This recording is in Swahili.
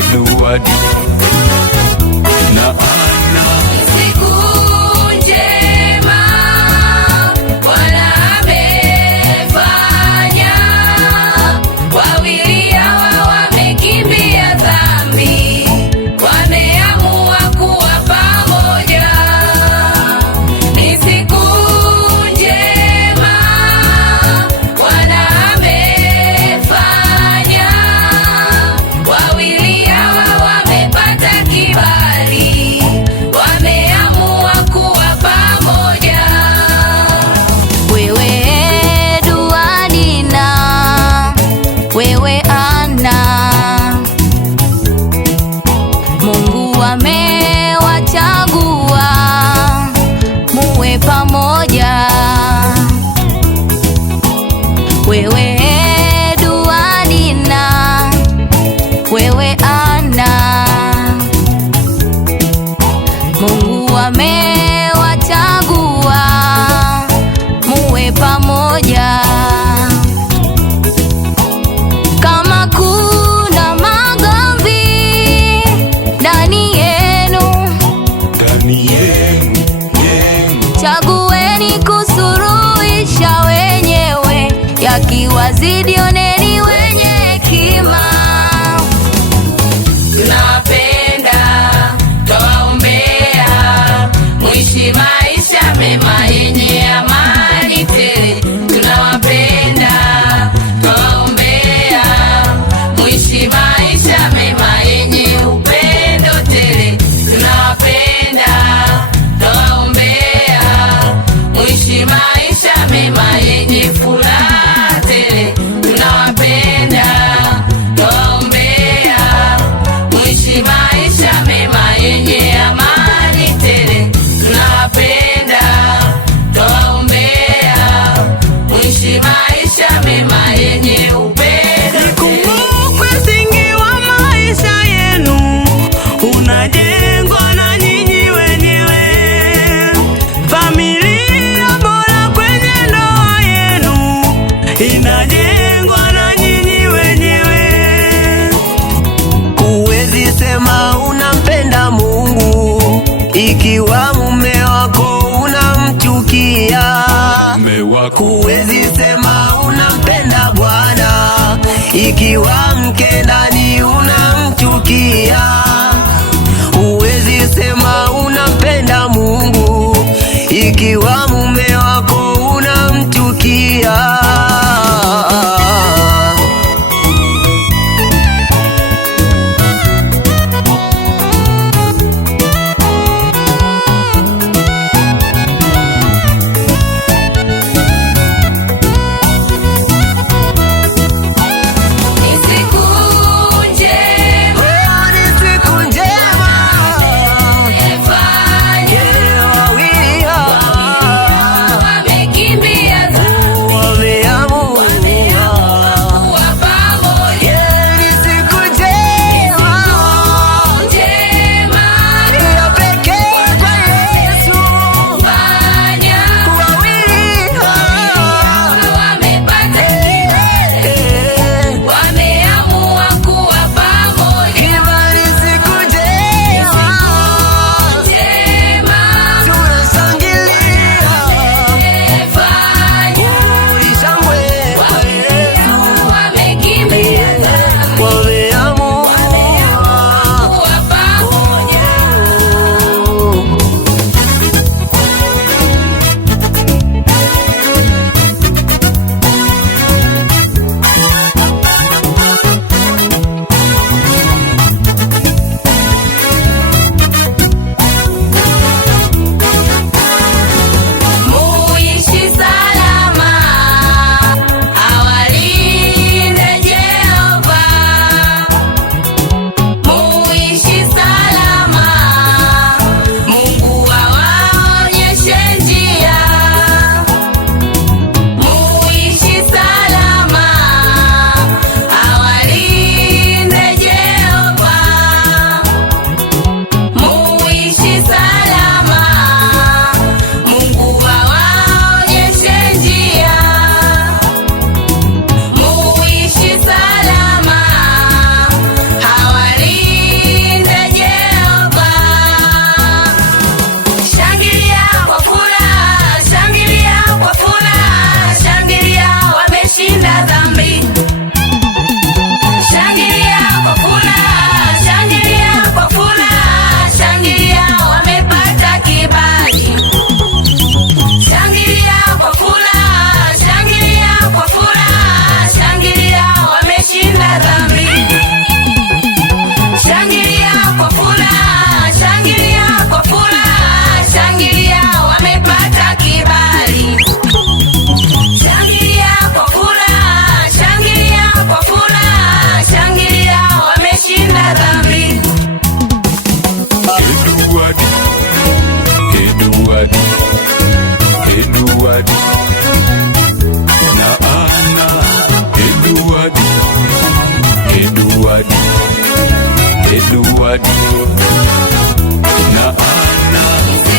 Edward na Ana. Siku njema Bwana amefanya, wawili hawa wamekimbia dhambi, wameamua kuwa pamoja. Ni siku njema Bwana amefanya, wawili hawa wamepata kibali, wameamua kuwa pamoja. Wewe Edward na wewe Ana, Mungu amewachagua muwe pamoja. Wewe Edward na wewe Ana, Mungu amewachagua muwe pamoja. Kama kuna magomvi ndani yenu, chagueni kusuruhisha wenyewe, yakiwazidi oneni wenye hekima. Tunawapenda, twawaombea muishi maisha mema yenye amani tele. Tunawapenda, twawaombea muishi maisha mema yenye upendo tele. Tunawapenda, twawaombea muishi maisha mema yenye furaha tele. Tunawapenda, twawaombea muishi maisha mema yenye amani tele. Tunawapenda, twawaombea muishi maisha mema yenye upendo. Ikumbukwe msingi wa maisha yenu unajengwa na nyinyi wenyewe. Familia bora kwenye ndoa yenu inajengwa na nyinyi wenyewe. Huwezi sema unampenda Mungu ikiwa mume wako unamchukia. Huwezi sema unampenda Bwana ikiwa mke ndani unamchukia. Huwezi sema unampenda Mungu ikiwa mume wako unamchukia. Ni siku njema Edward na Ana.